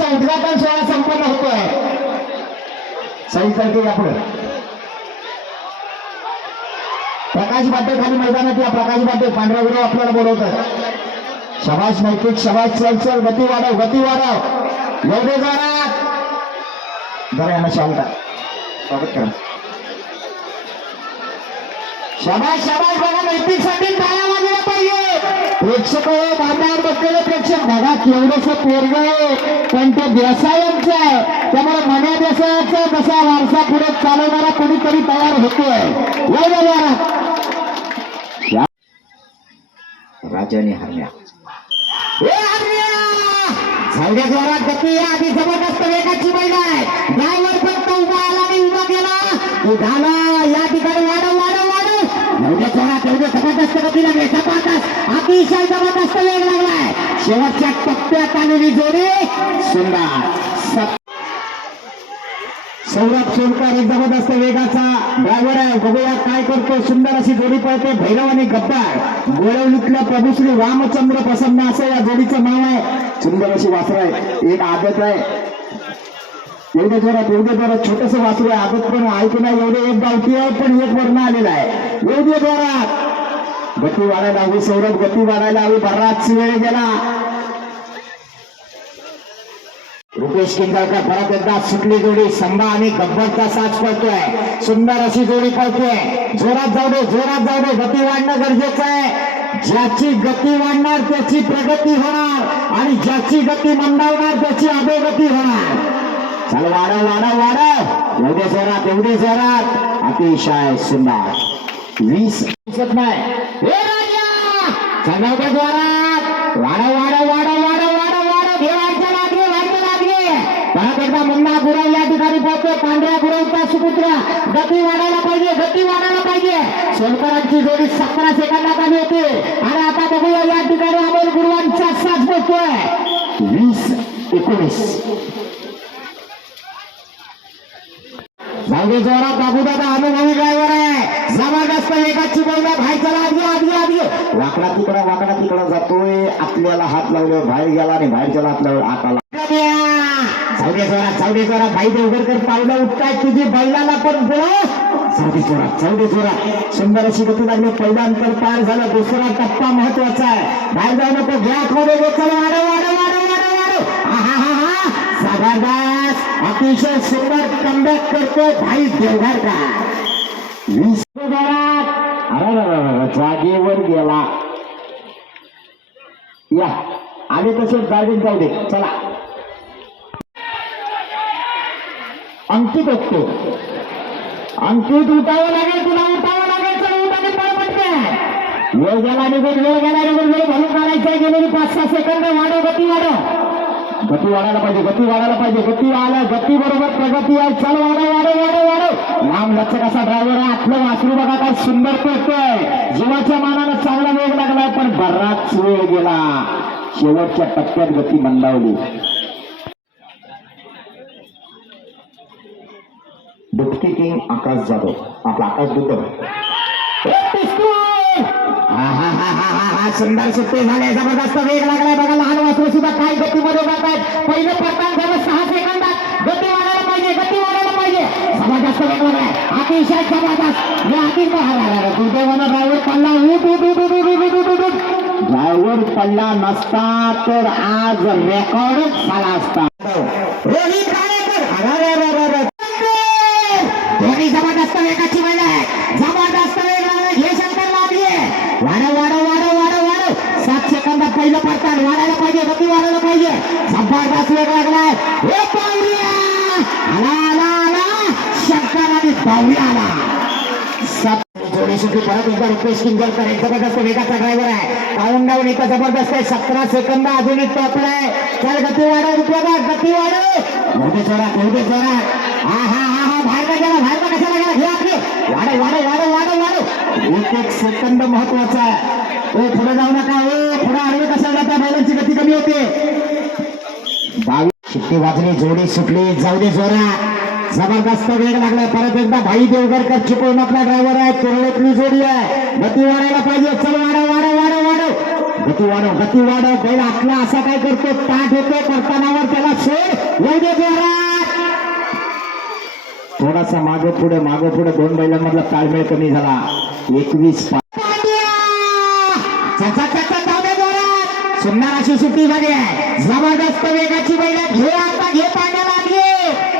महोत्सवाचा उद्घाटन सोहळा संपन्न होतोय. सही करते आपण प्रकाश बाटे खाली मैदानात या प्रकाश बाटे पांढरा गुरु आपल्याला बोलवतात शबाश नैतिक शबाश चल चल गती वाढव गती वाढव. एवढे जोरात. जरा यांना शांत स्वागत करा. शबाश शबाश बघा नैतिकसाठी टाळ्या वाजल्या पाहिजे प्रेक्षक हो बांधावर बसलेले प्रेक्षक बघा केवढस पोरग पण ते व्यवसायांचं आहे त्यामुळे मना व्यवसायाचा जसा वारसा पुढे चालवणारा कोणीतरी तयार होतोय. हो, राजाने हरल्या. हो, ए जोरात गती आधी जबरदस्त वेगाची बैल आहे. ड्रायव्हर फक्त उभा आला आणि उभा गेला उधाला या ठिकाणी वाढव एवढ्या जोरात एवढे जबरदस्त गती लागली जबरदस्त अतिशय जबरदस्त वेग लागलाय शेवटच्या टप्प्यात आलेली जोडी सुंदर सौरभ सोनकर एक जबरदस्त वेगाचा ड्रायव्हर आहे बघूया काय करतो सुंदर अशी जोडी पळते भैरव आणि गब्बार गोळवलीतल्या प्रभूश्री रामचंद्र प्रसन्न असं या जोडीचं नाव आहे सुंदर अशी वासर आहे. एक आदत आहे. एवढे जोरात एवढे जोरात छोटस वासरू आहे आदत पण ऐकू नाही एवढे एक गावठी आहे पण एक वर्ण आलेला आहे. एवढे जोरात गती वाढायला हवी सौरभ गती वाढायला हवी बराच वेळ गेला. रुपेश किंदळकर परत एकदा सुटली जोडी संभा आणि गब्बरचा साथ पडतोय सुंदर अशी जोडी पळतोय. जोरात जाऊ दे जोरात जाऊ दे गती वाढणं गरजेचं आहे. ज्याची गती वाढणार त्याची प्रगती होणार. आणि ज्याची गती मंदावणार त्याची अधोगती होणार. चल वाढव वाढव वाढव. एवढे शहरात एवढे शहरात अतिशय सुंदर. वीस दिसत नाही. हे राजा! वाढव वाढव वाढव वाढव वाढव वाढव. हे वाढच्या लागले वाढच्या लागले परत एकदा मुन्ना गुरव या ठिकाणी पोहोचतो. पांढऱ्या गुरवचा सुपुत्र. गती वाढायला पाहिजे गती वाढायला पाहिजे. सोनकरांची जोडी सतरा सेकंदात आली होती. आणि आता बघूया या ठिकाणी अमोल गुरुवांचा साथ पोहोचतोय वीस एकोणीस. जाऊदे जोरात बाबू दादा अनुभवी ड्रायव्हर आहे. जबरदस्त वेगाची बोलला भाई चला आधी आधी आधी वाकडा तिकडा वाकडा तिकडा जातोय. आपल्याला हात लावल्यावर बाहेर गेला आणि बाहेरच्या हात लावल्यावर आत जोरात जाऊदे जोरात. भाई देवगरकर पावलं उठताय तुझी बैलाला पण बोला. चौदे जोरात चौदे जोरात. सुंदर अशी गती लागली. पहिला अंतर पार झाला. दुसरा टप्पा महत्त्वाचा आहे. बाहेर जाऊ नको. घ्या मध्ये घे. चला. वाढव वाढव वाढव वाढव वाढव. आहा हा हा जबरदस्त अतिशय सुंदर कमबॅक करतो भाई देवघरकर वीस जागेवर गेला. या आले तसे गाडीत जाऊ दे चला. अंकित असतो. अंकित उठावं लागेल तुला उठावं लागेल चला उठाने ते वेळ गेला निघून वेळ गेला निघून वेळ भरून काढायचं गेलेली पाच सहा सेकंद वाढव गती वाढव. गती वाढायला पाहिजे गती वाढायला पाहिजे गती आलं गती बरोबर प्रगती आहे. चल वाढव वाढव वाढव वाढव. लांब लचक असा ड्रायव्हर आहे? आपलं वासरू बघा काय सुंदर पडतोय. जीवाच्या मानानं चांगला वेग लागलाय पण बराच वेळ गेला. शेवटच्या टप्प्यात गती मंदावली. दुपटी किंग आकाश जाधव आपला आकाश दुधव सुंदर सुट्टी झाले जबरदस्त वेग लागलाय बघा लहान वासरू सुद्धा काय गतीमध्ये जातात. पहिलं पडताल झालं सहा सेकंदात. गती वाढायला पाहिजे गती वाढायला पाहिजे. जबरदस्त वेग लागलाय. अतिशय जबरदस्त. या अति दुर्दैवानं ड्रायव्हर पडला. उठ उठ उठ उठ उठ उठ उठ उठ ड्रायव्हर पडला नसता तर आज रेकॉर्डच झाला असता. जबरदस्त वेग लागलाय हे पाहुया आला आला आला शंकर आणि पाहुया आला. जोडी सुटली परत एकदा रुपेश किंजलकर एक जबरदस्त वेगाचा ड्रायव्हर आहे. पाऊन डाऊन इथं जबरदस्त आहे. सतरा सेकंद अजून एक टॉपला आहे. चल गती वाढव रुपया गती वाढव. मोठे जोरात मोठे जोरात हा हा हा हा. बाहेर गेला बाहेर का कशाला गेला? घे आपले. वाढव वाढव वाढव वाढव वाढव. एक एक सेकंद महत्त्वाचा आहे. ओ पुढे जाऊ नका. ओ पुढे आडवे कशाला जाता? बैलांची गती कमी होते. बावीस शिट्टी वाजली जोडी सुटली. जाऊ दे जोरा. जबरदस्त वेग लागलाय परत एकदा भाई देवगडकर चिपळूण आपला ड्रायव्हर आहे. तुरळेतली जोडी आहे. गती वाढायला पाहिजे. चल वाढव वाढव वाढव वाढव. गती वाढव गती वाढव. बैल आपला असा काय करतो? ताट होतो. करतानावर त्याला सोड येऊ दे जोरा. थोडासा मागे पुढे मागे पुढे. दोन बैलांमधला ताळमेळ कमी झाला. एकवीस सुंदर अशी सुट्टी झाली आहे. जबरदस्त वेगाची बैल घे आता घे पाण्याला लागली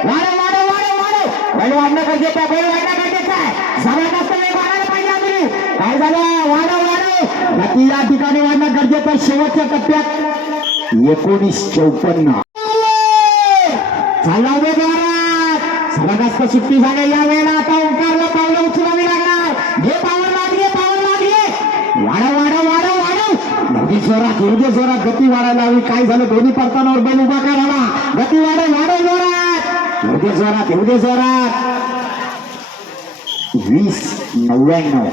वाढ वाढ वाढ वाढ बैल वाढणं गरजेचं आहे बैल वाढणं गरजेचं आहे जबरदस्त वेग वाढायला पाहिजे आपली काय झालं? वाढ वाढ गती या ठिकाणी वाढणं गरजेचं आहे. शेवटच्या टप्प्यात एकोणीस चौपन्न. चालला उभे जबरदस्त सुट्टी झाली. या वेळेला आता वाढव एवढी जोरात जोरात गती वाढायला हवी. काय झालं? दोन्ही परतानावर बैल उभा करावा गती वाढव वाढव जोरात. एवढे जोरात एवढे जोरात. वीस नव्याण्णव.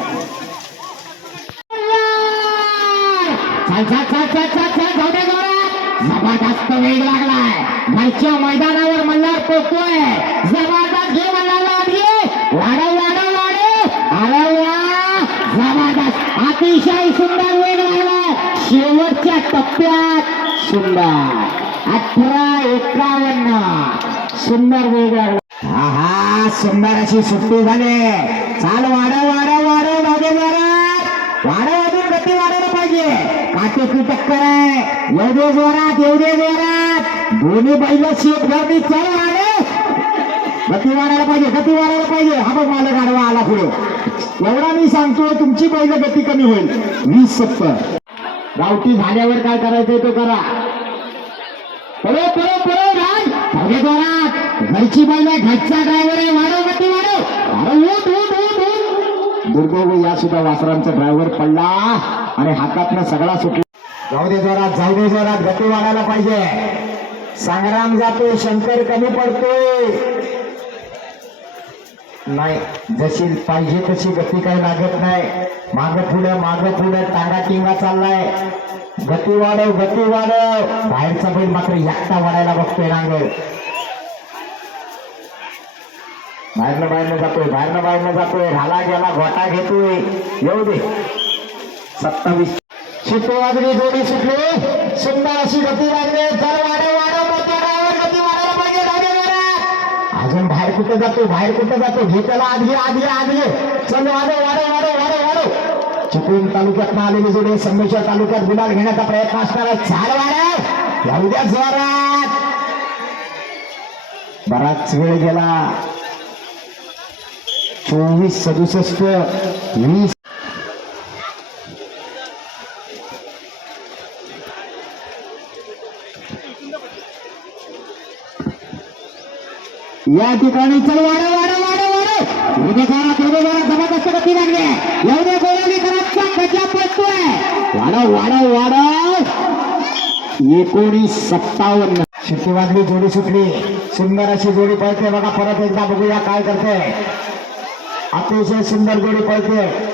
जबरदस्त वेग लागलाय. घरच्या मैदानावर मल्हार पोचतोय जबरदस्त जबरदस्त सुंदर वेग लागलाय शेवटच्या टप्प्यात सुंदर. अठरा एकावन्न. सुंदर वेग लागला हा हा सुंदर अशी सुट्टी झाली. चाल वाढव वाढव वाढव मागे जोरात वाढव अजून गती वाढायला पाहिजे. काटेची टक्कर आहे. एवढे जोरात एवढे जोरात. दोन्ही बैल शेत गर्दी चल आले गती वाढायला पाहिजे गती वाढायला पाहिजे. हा बघ मला गाडवा आला पुढे. एवढा मी सांगतोय तुमची बैल गती कमी होईल. वीस सत्तर. गावठी झाल्यावर काय करायचंय तो करा. पळो पळो पळो राज. अरे जोरात. घरची बैल घरचा ड्रायव्हर आहे वाढव गती वाढव. अरे उठ उठ उठ उठ. दुर्दैव या सुद्धा वासरांचा ड्रायव्हर पडला आणि हातातनं सगळा सुटला. जाऊ दे जोरात जाऊ दे जोरात. गती वाढायला पाहिजे. संग्राम जातोय शंकर कमी पडतोय. नाही जशी पाहिजे तशी गती काही लागत नाही. माग पुढे माग पुढे टांगा टिंगा चाललाय. गती वाढव गती वाढव. बाहेरचा बैल मात्र एकटा वाढायला बघतोय नांगळ बाहेरनं बाहेरनं जातोय बाहेरनं बाहेरनं जातोय. झाला गेला घोटा घेतोय. येऊ दे. सत्तावीस. शिट्टी वाजली जोडी सुटली. सुंदर अशी गती लागली. अजून बाहेर कुठे जातो? बाहेर कुठे जातो? हे त्याला आत घे आत चल वाढव वाढव वाढव वाढव वाढव चिपळूण तालुक्यात आलेली जोडी संमेश्वर तालुक्यात गुलाल घेण्याचा प्रयत्न असणार आहे. चार वाढव येऊ द्या जोरात. बराच वेळ गेला. चोवीस सदुसष्ट वीस या ठिकाणी चल वाढव वाढव वाढव वाढव. उद्या जोरात जबरदस्त गती लागली. एवढ्या गोळ्याने गजा पडतोय. वाढव वाढव वाढव. एकोणीस सत्तावन्न. शिट्टी वाजली जोडी सुटली. सुंदर अशी जोडी पळते. बघा परत एकदा बघूया काय करते. अतिशय सुंदर जोडी पळते.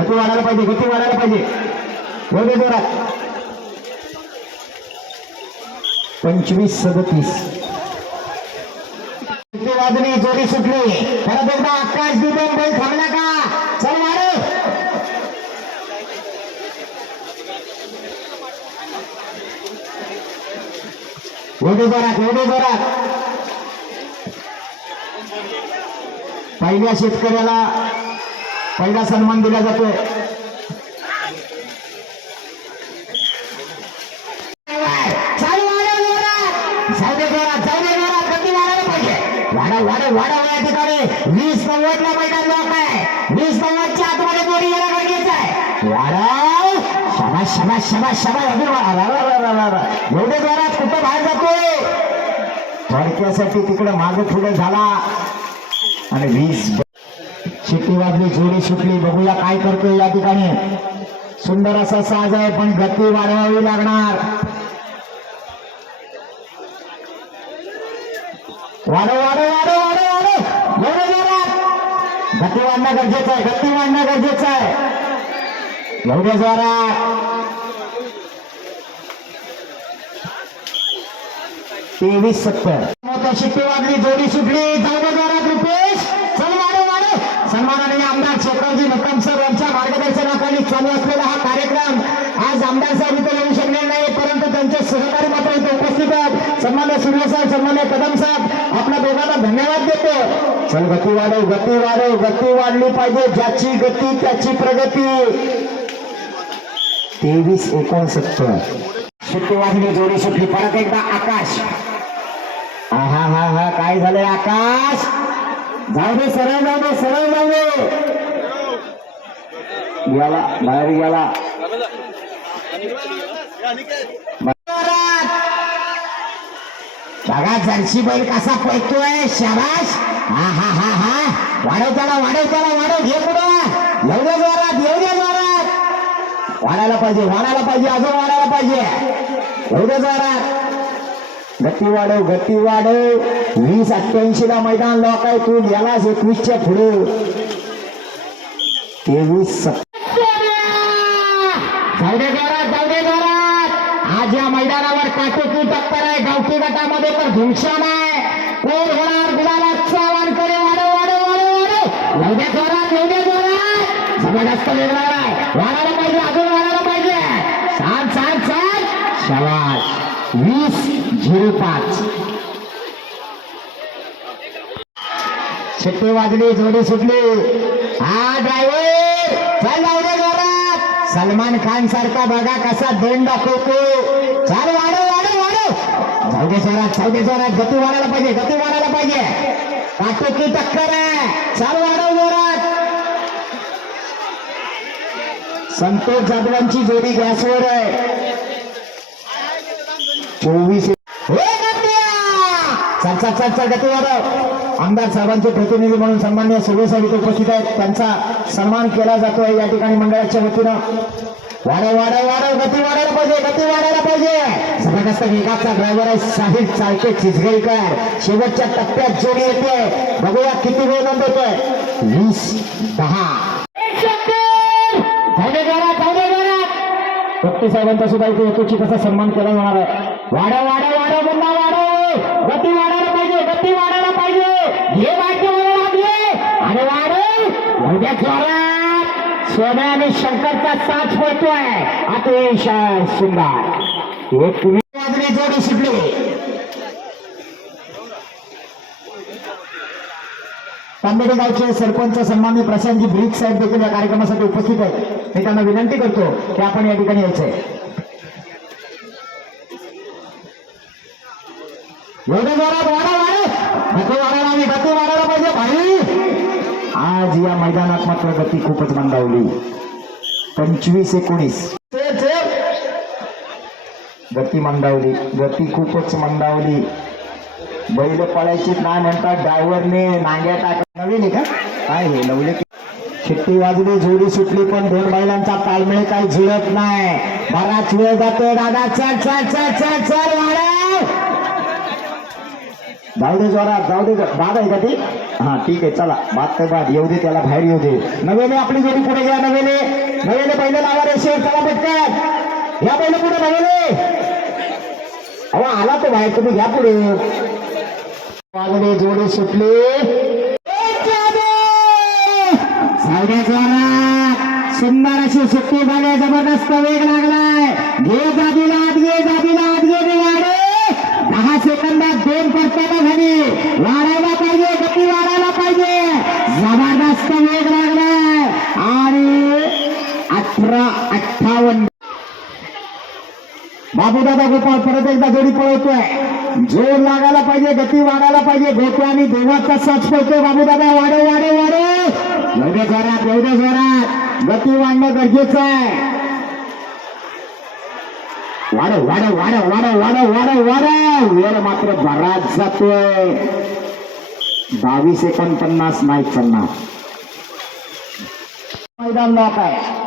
गती वाढायला पाहिजे? गती वाढायला पाहिजे? एवढे जोरात पंचवीस सदतीस. वाजली जोडी सुटली. परत एकदा आकाश दुबन बैल थांबला का? चल वाढव एवढे जोरात एवढे जोरात पहिल्या शेतकऱ्याला पहिला सन्मान दिला जातोय वाडा वाढव जोरात. या ठिकाणी. वीस नव्वदला मैदान लोक आहे. वीस नव्वदच्या आतमध्ये जोडी येणं गरजेचं आहे. वाढव. शबाश शबाश शबाश शबाश अजून एवढे जोरात. कुठं बाहेर जातोय? थोडक्यासाठी तिकडे माग पुढे झाला. आणि वीस शिट्टी वाजली जोडी सुटली. बघूया काय करतोय या ठिकाणी. सुंदर असा साज आहे पण गती वाढवावी लागणार. वाढव वाढव वाढव वाढव वाढव. गती वाढणं गरजेचं आहे गती वाढणं गरजेचं आहे. एवढ्या जोरात तेवीस सत्तर. मोठ्या शिट्टी वाजली जोडी सुटली. जाऊ दे रुपेश. चल. वाढव चव्हाण इथे येऊ शकणार नाही परंतु त्यांचे सहकारी मात्र इथे उपस्थित आहेत. सन्मान्य सूर्य साहेब सन्मान्य कदम साहेब आपल्या दोघांना धन्यवाद देतो. चल गती वाढव गती वाढव गती वाढली पाहिजे. ज्याची गती त्याची प्रगती. तेवीस एकोणसत्तर. सुट्टी जोडी सुटली. परत एकदा आकाश. हा हा हा काय झालंय आकाश? जाऊ दे सरळ जाऊ दे सरळ जाऊ दे. गेला बाहेर गेला बघा जर्सी बैल कसा पळतोय. शाबाश हा हा हा हा. वाढव वाढवताना वाढव त्याला वाढव. घे पुढे. एवढ्या दे जोरात एवढ्या जोरात. वाढायला पाहिजे वाढायला पाहिजे अजून वाढायला पाहिजे. एवढ्या जोरात. गती वाढव गती वाढव. वीस अठ्ठ्याऐंशी ला मैदान लॉक आहे तू गेलास एकवीसच्या पुढे. तेवीस सत्तर दे जोरात जाऊ दे जोरात आज या मैदानावर काटेकी टक्कर आहे गावठी गटामध्ये पण धुमशान आहे कोण होणार? गुलाबाचं आवाहन करे? वाढव वाढव वाढव वाढव येऊ दे जोरात येऊ दे जोरात. जबरदस्त वेगळा आहे वाढायला पाहिजे अजून वाढायला पाहिजे. छान छान छान शवास वीस झिरो पाच. शिट्टी वाजली जोडी सुटली. हा ड्रायव्हर चल जाऊ दे जोरात. सलमान खान सारखा बघा कसा दंड दाखवतो चाल वाढव चौदे वाढव चौदे दे गती वाढायला पाहिजे गती वाढायला पाहिजे. काटोकी टक्कर आहे. चाल वाढव जोरात. संतोष जाधवांची जोडी गॅसवर आहे. चोवीस चल चल चल चल गती वाढव. आमदार साहेबांचे प्रतिनिधी म्हणून सन्मान्य सुर्वे साहेब उपस्थित आहेत. त्यांचा सन्मान केला जातोय या ठिकाणी मंडळाच्या वतीनं. वाढव वाढव वाढव गती वाढायला पाहिजे गती वाढायला पाहिजे. जबरदस्त वेगाचा ड्रायव्हर आहे. साहिल चालके चिचगईकर शेवटच्या टप्प्यात जोडी येते. बघूया किती वेळ नोंदवतोय वीस दहा. जाऊ साहेबांचा सुद्धा इथे हेतूची कसा सन्मान केला जाणार आहे. वाढव वाढव वाढव मुन्ना वाढव. गती वाढायला पाहिजे गती वाढायला पाहिजे. हे वाटते वाढव आणि वाढव. उद्या जोरात. सोन्या आणि शंकरचा साथ होतोय अतिशय सुंदर. एक वाजली जोडी सुटली तांबेडे गावचे सरपंच सन्मान्य प्रशांतजी ब्रिक साहेब देखील या कार्यक्रमासाठी उपस्थित आहेत. मी त्यांना विनंती करतो की आपण या ठिकाणी यायचंय एवढं जोरात वाढा वाढे गती वाढायला आणि गती वाढायला पाहिजे भाई. आज या मैदानात मात्र गती खूपच मंदावली. पंचवीस एकोणीस. गती मंदावली. गती खूपच मंदावली. बैल पळायची ना म्हणतात डायव्हरने नांग्या टाक नवीन का? काय हे नवले शेट्टी वाजली जोडी सुटली पण दोन बैलांचा ताळमेळ काही जुळत नाही. बराच वेळ जातोय दादा. चल चल चल चल चल वाडा. जाऊ दे जोरात जाऊ दे बाद आहे का ती? हा ठीक आहे चला. बाद काय बाद? येऊ दे त्याला बाहेर येऊ दे. नवेने आपली जोडी पुढे घ्या नवेने नवेने पहिले लावा रेषेवर चला पटकन. या पहिले पुढे नवेने अहो आला तो बाहेर तुम्ही घ्या पुढे. वाजले जोडी सुटली. सुंदर अशी सुट्टी झाली जबरदस्त वेग लागलाय. घे जाबीला घे जाबीला सेकंदात दोन पडताना झाली वाढायला पाहिजे गती वाढायला पाहिजे. जबरदस्त वेग लागलाय. आणि अठरा अठ्ठावन्न. बाबूदादा गोपाळ परत एकदा जोडी पळवतोय. जोर लागायला पाहिजे गती वाढायला पाहिजे. गोटे आणि देवाचा साथ पळतोय बाबूदादा? वाढव वाढव वाढव. एवढ्या जोरात एवढ्या जोरात. गती वाढणं गरजेचं आहे. वाढव वाढव वाढव वाढव वाढव वाढव वाढव. वेळ मात्र बराच जातोय. बावीस एकोणपन्नास नाही पन्नास. मैदान लॉक आहे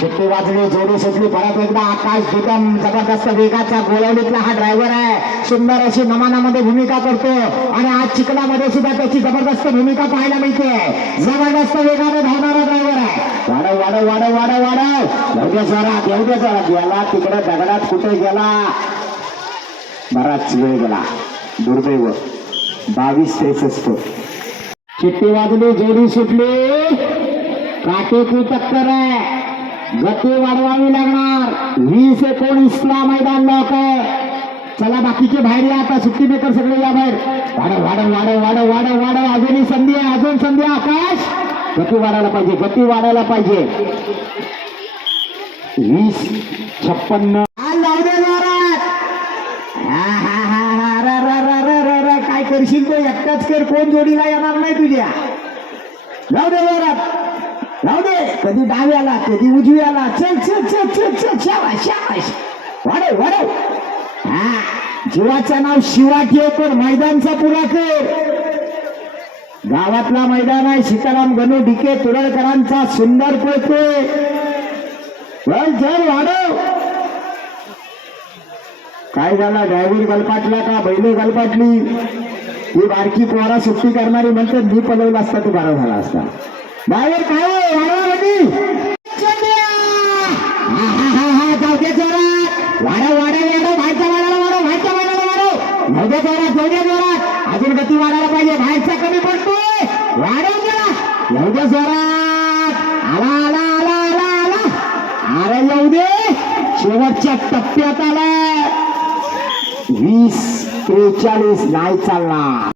शिट्टी वाजली जोडी सुटली परत एकदा आकाश दुतम जबरदस्त वेगाचा गोलावलीतला हा ड्रायव्हर आहे. सुंदर अशी नमानामध्ये भूमिका करतो. आणि आज चिखलामध्ये सुद्धा त्याची जबरदस्त भूमिका पाहायला मिळते. जबरदस्त वेगाने धावणारा वाढव वाढव वाढव वाढव. वाढव एवढ्या जोरात एवढ्या गेला तिकडे दगडात कुठे गेला? बराच वेळ गेला. दुर्दैव. बावीस त्रेसष्ट. चिट्टी वाजली जोडी सुटली काटेकी टक्कर आहे. गती वाढवावी लागणार. वीस एकोणीसला मैदान लॉक चला बाकीचे बाहेर या आता. सुट्टी मेकर सगळे या बाहेर. वाढव वाढव वाढव वाढव वाढव. वाढव अजूनही संधी आहे अजून संधी आकाश! गती वाढायला पाहिजे गती वाढायला पाहिजे. वीस छप्पन्न. दे काय करशील तो? एकटाच कर कोण जोडीला येणार नाही तुझ्या. जाऊ दे जोरात जाऊ दे. कधी डाव्याला कधी उजव्याला चल चल चल चल चल शाबाश शाबाश वाढव वाढव. हा जीवाचं नाव शिवा ठेव पण मैदानचा पुरा कर गावातला मैदान आहे सीताराम गणू डिके तुरळकरांचा सुंदर पळतोय चल चल वाढव. काय झाला? ड्रायव्हर गलपाटला का? बैल गलपाटली. ही बारकी पोरा सुट्टी करणारी म्हणते मी पलवला असता तू बरा झाला असता. ड्रायव्हर काय हो? वाढवा गती. चंद्या! हा, हा, हा, हा, जाऊ दे जोरात. वाढव वाढव. वाढव वाढायला वाढव बाहेरच्या वाढायला वाढव. जाऊ दे जोरात जाऊ दे अजून गती वाढायला पाहिजे. वाढव येऊ दे जोरात आला आला आला आला आला अरे येऊ दे शेवटच्या टप्प्यात आला वीस त्रेचाळीस नाही चालला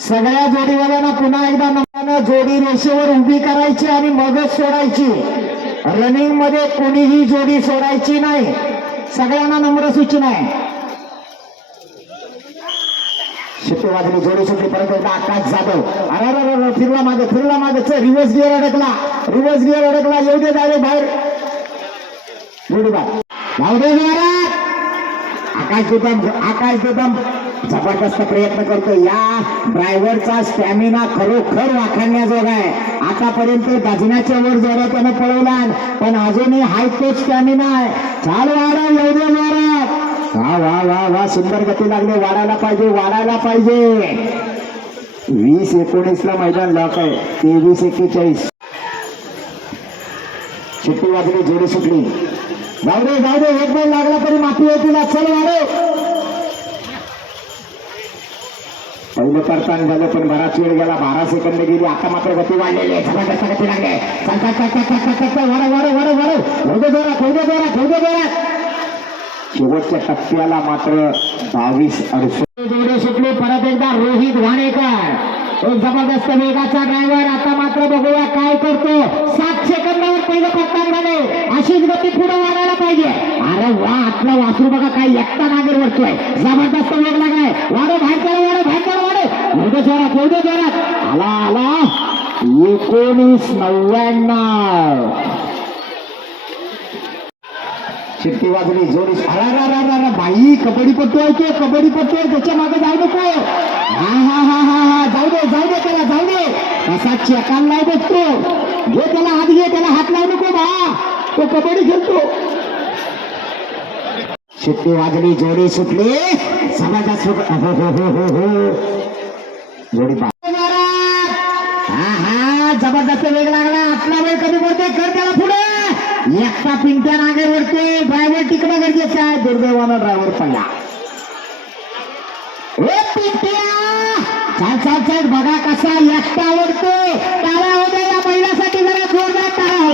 सगळ्या जोडीवाल्यांना पुन्हा एकदा नम्यानं जोडी रेषेवर उभी करायची आणि मगच सोडायची. रनिंगमध्ये कोणीही जोडी सोडायची नाही. सगळ्यांना नम्र सूचना आहे. शिट्टी वाजली जोडी सुटली परत एकदा आकाश जाधव. अरे अरे अरे फिरला मागे फिरला मागे. चल रिव्हर्स गिअर अडकला. रिव्हर्स गिअर अडकला. येऊ दे डायरेक्ट बाहेर. जोडी बाद जाऊ दे आकाश दुदम आकाश दुदम जबरदस्त प्रयत्न करतो या ड्रायव्हरचा स्टॅमिना खरोखर वाखाणण्याजोगा आहे. आतापर्यंत डझनाच्या वर जोड्या त्यानं पळवला पण अजूनही हाय तो स्टॅमिना आहे. चाल वाढा एवढे दे वा वा वा वा सुंदर गती लागली. वाढायला पाहिजे वाढायला पाहिजे. वीस एकोणीस ला मैदान लॉक आहे. तेवीस एक्केचाळीस. सुट्टी वाजली जोडी सुटली. जाऊ दे जाऊ दे एक बैल लागला तरी माफी होती ना. चल वाढव पहिलं करताना झालं पण बराच वेळ गेला. बारा सेकंद गेली. आता मात्र गती वाढलेली आहे. जबरदस्त गती लागली चल चल चल चल चल चल चल. वाढव शेवटच्या टप्प्याला मात्र बावीस अडसष्ट. जोडे सुटले परत एकदा रोहित वाणेकर. एक जबरदस्त वेगाचा ड्रायव्हर आता मात्र बघूया काय करतो. सात सेकंदावर पहिलं पत्तान झाले. अशीच गती पुढे वाढायला पाहिजे. अरे वा आपला वासरू बघा काय एकटा नागेर वरतोय जबरदस्त वेग लागलाय. वाढो बाहेर वाढो बाहेर चला वाढो होऊ दे जोरात होऊ जोरात. आला आला. एकोणीस नव्याण्णव. शिट्टी वाजली जोडी बाई कबड्डी पट्टू आहे ते कबड्डी पट्टू आहे. त्याच्यामागे जाऊ नको. हा हा हा हा हा जाऊ दे जाऊ दे त्याला जाऊ दे. असा चेकान नाही बघतो घे त्याला हात घे त्याला हात लावू नको बा. तो कबड्डी खेळतो. शिट्टी वाजली जोडी सुटली समाजात सुट हो हो हो हो हो. जोडी हा हा जबरदस्त वेग लागला. आपला वेळ कमी पडते कर त्याला पुढे. एकटा पिंट्या नागे वरते ड्रायव्हर टिकणं गरजेचं आहे. दुर्दैवानं ड्रायव्हर पडला. ए पिंट्या! चाल चाल चाल. बघा कसा एकटा आवडतोय तारा हो या महिलासाठी जरा जोरदार तारा हो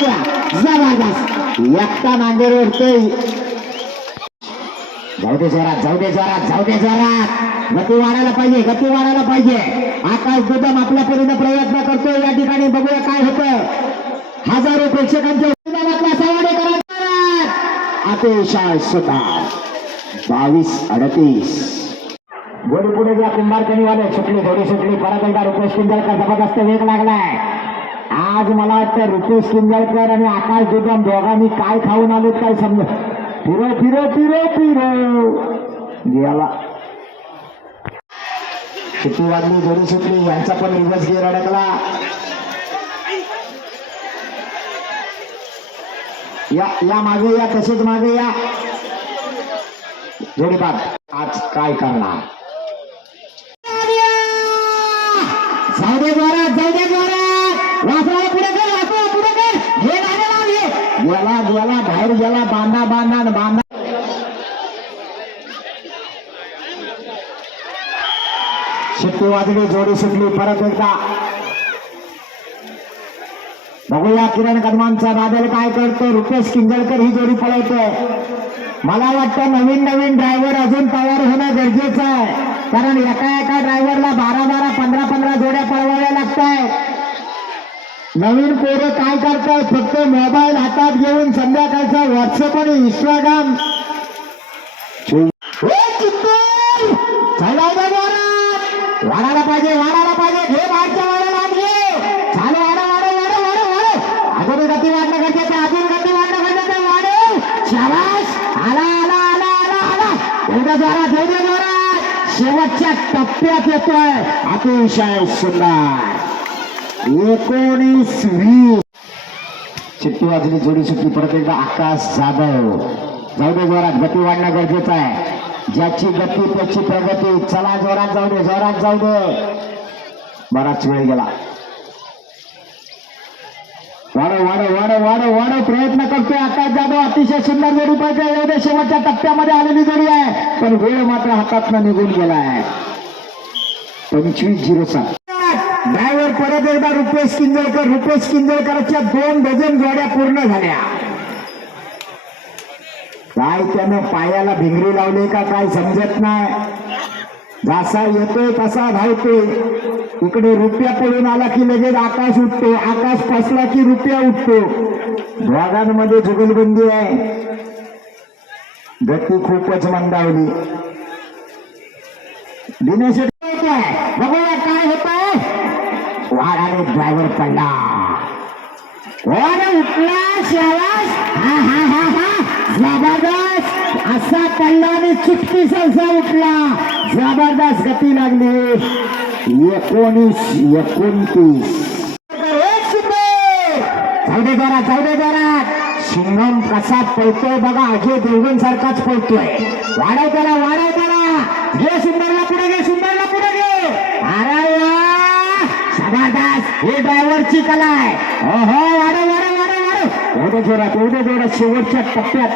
जबरदस्त. एकटा नांगेर वरतोय जाऊ दे जोरात जाऊ दे जोरात जाऊ दे जोरात गती वाढायला पाहिजे गती वाढायला पाहिजे. आकाश गुदम आपल्या परीने प्रयत्न करतोय या ठिकाणी बघूया काय होतं. हजारो प्रेक्षकांच्या मैदानातला सवारी करा अतिशय बावीस अडतीस. गोडी पुढे कुंभारकणी वाले सुटली घोडी सुटली. परत एकदा रुपेश किंजळकर जबरदस्त वेग लागलाय. आज मला वाटतं रुपेश किंजळकर आणि आकाश दुदम दोघांनी काय खाऊन आलेत काय समज फिरो फिरो फिरो फिरो. गेला. सुट्टी वाढली जोडी सुटली यांचा पण दिवस गिअर अडकला. या या मागे या तसेच मागे या. जोडी आज काय करणार? जाऊ दे जोरात जाऊ दे. బాగున్నాను బాగున్నా शक्तीवादने जोडी सुटली परत एकदा. बघूया किरण कदमांचा बादल काय करतो. रुपेश किंजळकर ही जोडी पळवतोय. मला वाटतं नवीन नवीन ड्रायव्हर अजून तयार होणं गरजेचं आहे. कारण एका एका ड्रायव्हरला बारा बारा पंधरा पंधरा जोड्या पळवाव्या लागत आहेत नवीन पोरं काय करतात फक्त मोबाईल हातात घेऊन संध्याकाळचा व्हॉट्सअप आणि इंस्टाग्राम वाढायला पाहिजे वाढायला पाहिजे. घे मागच्या वाढायला घे. चालू वाढा वाढा वाढा वाढा वाढ. अजून गती वाढणं गरजेचं अजून गती वाढणं गरजेचं आहे, वाढव शाबास! आला आला आला आला आला. एवढ्या जोरात एवढ्या जोरात. शेवटच्या टप्प्यात येतोय. अतिशय सुंदर. एकोणीस वीस चिट्टी वाजली जोडी सुटली परत एकदा आकाश जाधव. जाऊ दे जोरात गती वाढणं गरजेचं आहे. ज्याची गती त्याची प्रगती. चला जोरात जाऊ दे जोरात जाऊ दे. बराच वेळ गेला. वाढव वाढव वाढव वाढव वाढव. प्रयत्न करतोय आकाश जाधव. अतिशय सुंदर जोडी पाहिजे. एवढ्या शेवटच्या टप्प्यामध्ये आलेली जोडी आहे. पण वेळ मात्र हातातनं निघून गेला आहे पंचवीस झिरो सात. डायव्हर परत एकदा रुपेश किंजळकर रुपेश किंजळकरच्या दोन डझन जोड्या पूर्ण झाल्या. काय त्यानं पायाला भिंगरी लावली का काय समजत नाही. जसा येतोय तसा धावतोय. इकडे रुपया पडून आला की लगेच आकाश उठतो. आकाश फसला की रुपया उठतो. भागांमध्ये जुगलबंदी आहे. गती खूपच मंदावली. दिनेश काय बघूया. पडला वर उठला शाबास हा हा हा हा जबरदस्त. असा पडला आणि चुटकी सहसा उठला. जबरदस्त गती लागली. एकोणीस एकोणतीस. चौदे दे चौदे जाऊ दे जोरात शिंगम कसा पळतोय बघा. अजय देवगण सारखाच पळतोय. वाढव त्याला वाढव त्याला घे सुंदर पुढे घे सुंदरला पुढे घे अरे वा जबरदस्त ही ड्रायव्हरची कला आहे. ओहो वाढव वाढव वाढव वाढव. एवढं जोरात एवढं जोरात शेवटच्या टप्प्यात.